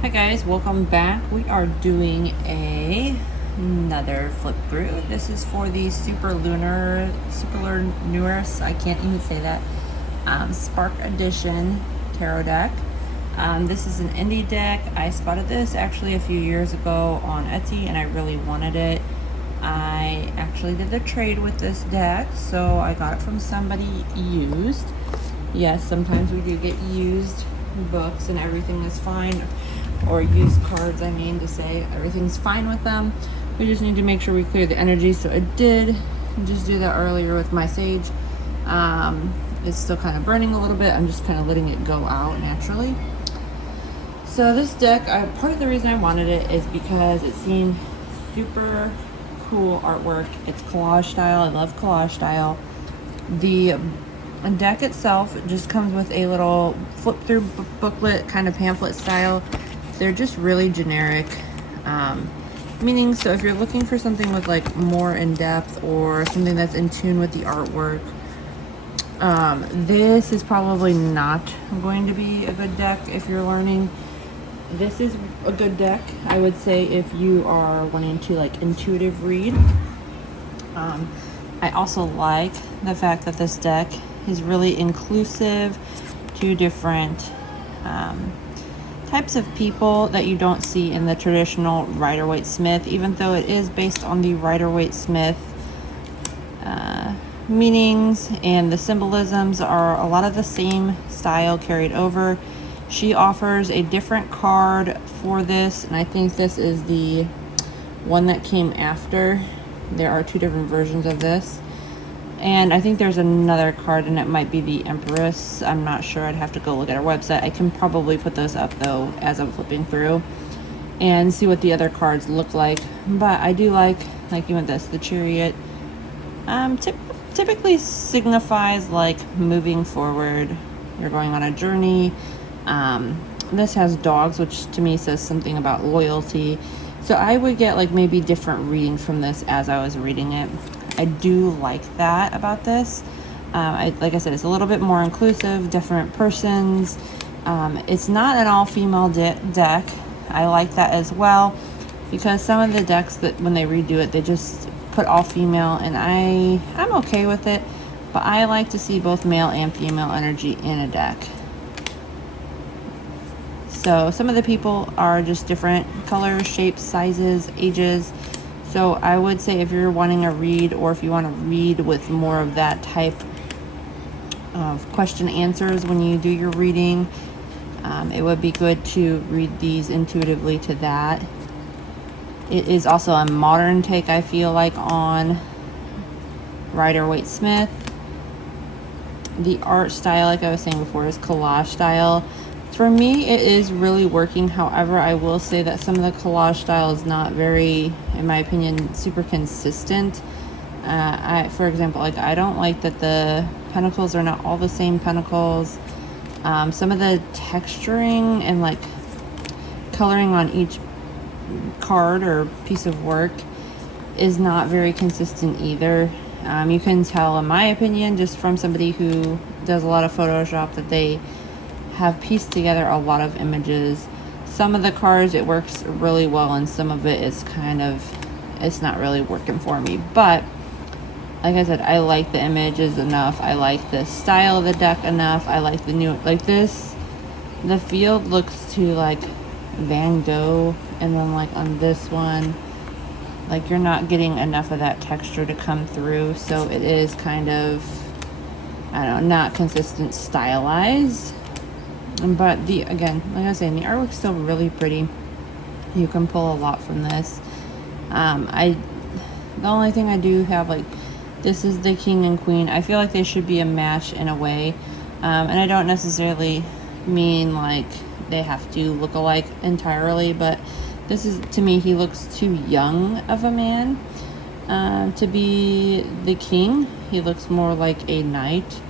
Hi guys, welcome back. We are doing another flip through. This is for the Superlunaris, I can't even say that, Spark Edition tarot deck. This is an indie deck. I spotted this actually a few years ago on Etsy and I really wanted it. I actually did the trade with this deck, so I got it from somebody used. Yes, sometimes we do get used books and everything is fine, or used cards, I mean to say. Everything's fine with them. We just need to make sure we clear the energy, so I did just do that earlier with my sage. It's still kind of burning a little bit. I'm just kind of letting it go out naturally. So this deck, part of the reason I wanted it is because it's seen super cool artwork. It's collage style. I love collage style. The deck itself just comes with a little flip through booklet, kind of pamphlet style. They're just really generic, meaning, so if you're looking for something with like more in depth or something that's in tune with the artwork, this is probably not going to be a good deck if you're learning. This is a good deck, I would say, if you are wanting to like intuitive read. I also like the fact that this deck is really inclusive to different types of people that you don't see in the traditional Rider-Waite-Smith, even though it is based on the Rider-Waite-Smith meanings, and the symbolisms are a lot of the same style carried over. She offers a different card for this, and I think this is the one that came after. There are two different versions of this, and I think there's another card, and it might be the Empress. I'm not sure. I'd have to go look at our website. I can probably put those up though as I'm flipping through and see what the other cards look like. But I do like even this, the Chariot. Typically signifies like moving forward. You're going on a journey. This has dogs, which to me says something about loyalty. So I would get like maybe different readings from this as I was reading it. I do like that about this. Like I said, it's a little bit more inclusive, different persons. It's not an all-female deck. I like that as well, because some of the decks that when they redo it, they just put all female, and I'm okay with it, but I like to see both male and female energy in a deck. So some of the people are just different colors, shapes, sizes, ages. So I would say if you're wanting a read, or if you want to read with more of that type of question answers when you do your reading, it would be good to read these intuitively to that. It is also a modern take, I feel like, on Rider-Waite-Smith. The art style, like I was saying before, is collage style. For me, it is really working. However, I will say that some of the collage style is not very, in my opinion, super consistent. For example, like I don't like that the pentacles are not all the same pentacles. Some of the texturing and like coloring on each card or piece of work is not very consistent either. You can tell, in my opinion, just from somebody who does a lot of Photoshop, that they have pieced together a lot of images. Some of the cards it works really well, and some of it is kind of, it's not really working for me. But like I said, I like the images enough. I like the style of the deck enough. I like the new, like this, the field looks to like Van Gogh, and then like on this one, like you're not getting enough of that texture to come through, so it is kind of, I don't know, not consistent stylized. But again, like I was saying, the artwork's still really pretty. You can pull a lot from this. The only thing I do have, like, this is the King and Queen. I feel like they should be a match in a way, and I don't necessarily mean like they have to look alike entirely, but this is, to me, he looks too young of a man to be the king. He looks more like a knight,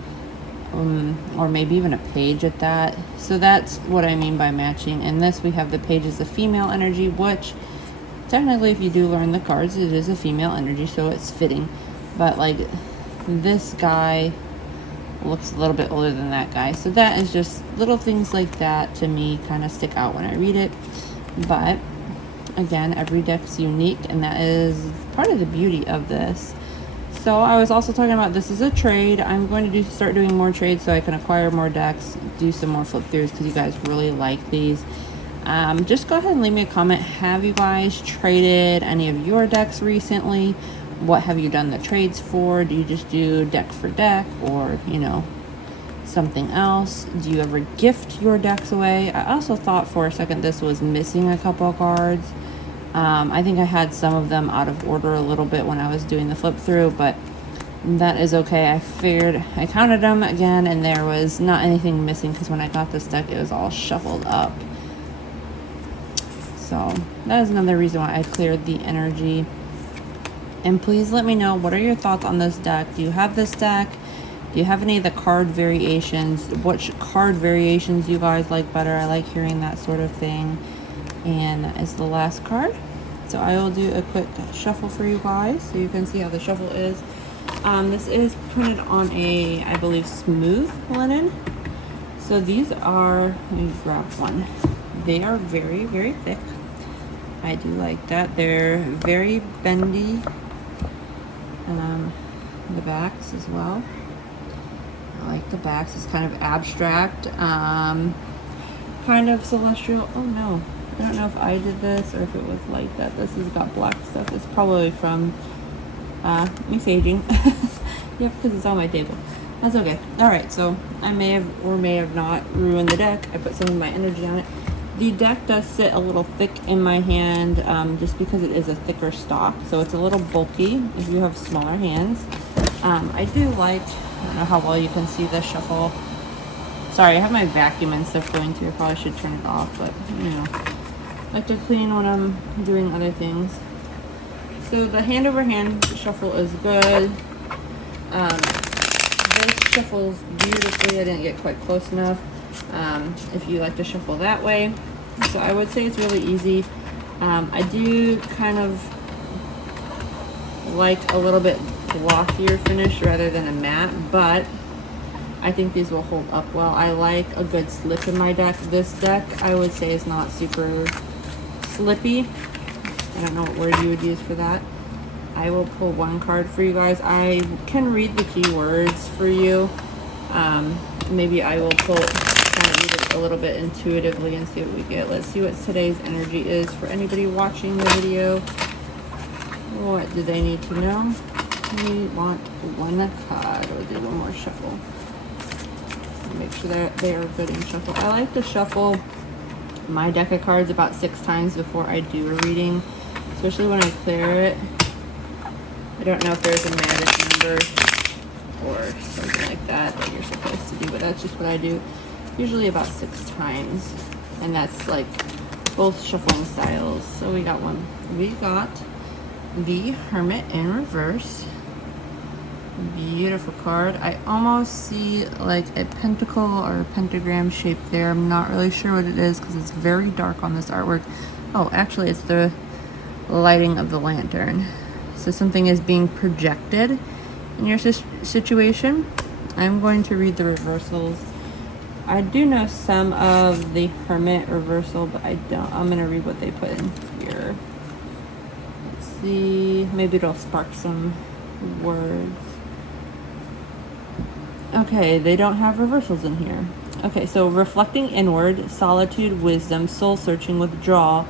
or maybe even a page at that. So that's what I mean by matching. In this, we have the page as a female energy, which technically, if you do learn the cards, it is a female energy, so it's fitting. But like this guy looks a little bit older than that guy. So that is just little things like that to me kind of stick out when I read it. But again, every deck's unique, and that is part of the beauty of this. So I was also talking about this is a trade. I'm going to start doing more trades so I can acquire more decks, do some more flip throughs because you guys really like these. Just go ahead and leave me a comment. Have you guys traded any of your decks recently? What have you done the trades for? Do you just do deck for deck, or you know, something else? Do you ever gift your decks away? I also thought for a second this was missing a couple of cards. I think I had some of them out of order a little bit when I was doing the flip through, but that is okay. I figured, I counted them again, and there was not anything missing because when I got this deck, it was all shuffled up. So that is another reason why I cleared the energy. And please let me know, what are your thoughts on this deck? Do you have this deck? Do you have any of the card variations? What card variations you guys like better? I like hearing that sort of thing. And that is the last card. So I will do a quick shuffle for you guys so you can see how the shuffle is. This is printed on a, I believe, smooth linen. So these are, let me grab one. They are very, very thick. I do like that. They're very bendy. The backs as well. I like the backs. It's kind of abstract, kind of celestial. Oh no, I don't know if I did this or if it was like that. This has got black stuff. It's probably from me saging. Yep, because it's on my table. That's okay. All right, so I may have or may have not ruined the deck. I put some of my energy on it. The deck does sit a little thick in my hand, just because it is a thicker stock, so it's a little bulky if you have smaller hands. I do like, I don't know how well you can see the shuffle. Sorry, I have my vacuum and stuff going too. I probably should turn it off, but you know, I like to clean when I'm doing other things. So the hand over hand shuffle is good. This shuffles beautifully. I didn't get quite close enough. If you like to shuffle that way. So I would say it's really easy. I do kind of like a little bit glossier finish rather than a matte, but I think these will hold up well. I like a good slip in my deck. This deck I would say is not super slippy. I don't know what word you would use for that. I will pull one card for you guys. I can read the keywords for you. Maybe I will pull kind of read it a little bit intuitively and see what we get. Let's see what today's energy is for anybody watching the video. What do they need to know? We want one card. We'll do one more shuffle. Make sure that they are good in shuffle. I like to shuffle my deck of cards about 6 times before I do a reading, especially when I clear it. I don't know if there's a magic number or something like that that you're supposed to do, but that's just what I do. Usually about 6 times, and that's like both shuffling styles. So we got one. We got the Hermit in reverse. Beautiful card. I almost see like a pentacle or a pentagram shape there. I'm not really sure what it is because it's very dark on this artwork. Oh, actually it's the lighting of the lantern. So something is being projected in your situation. I'm going to read the reversals. I do know some of the Hermit reversal, but I don't. I'm going to read what they put in here. Let's see. Maybe it'll spark some words. Okay, they don't have reversals in here. Okay, so reflecting inward, solitude, wisdom, soul searching, withdrawal,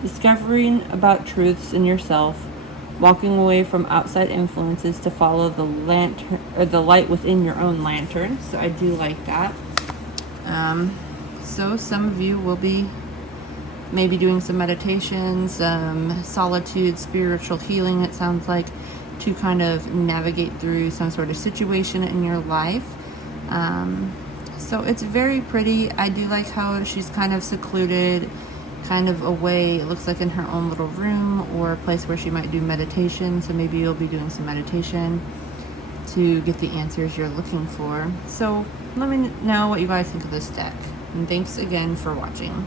discovering about truths in yourself, walking away from outside influences to follow the lantern or the light within your own lantern. So I do like that. So some of you will be maybe doing some meditations, solitude, spiritual healing, it sounds like, to kind of navigate through some sort of situation in your life. So it's very pretty. I do like how she's kind of secluded, kind of away. It looks like in her own little room or a place where she might do meditation. So maybe you'll be doing some meditation to get the answers you're looking for. So let me know what you guys think of this deck. And thanks again for watching.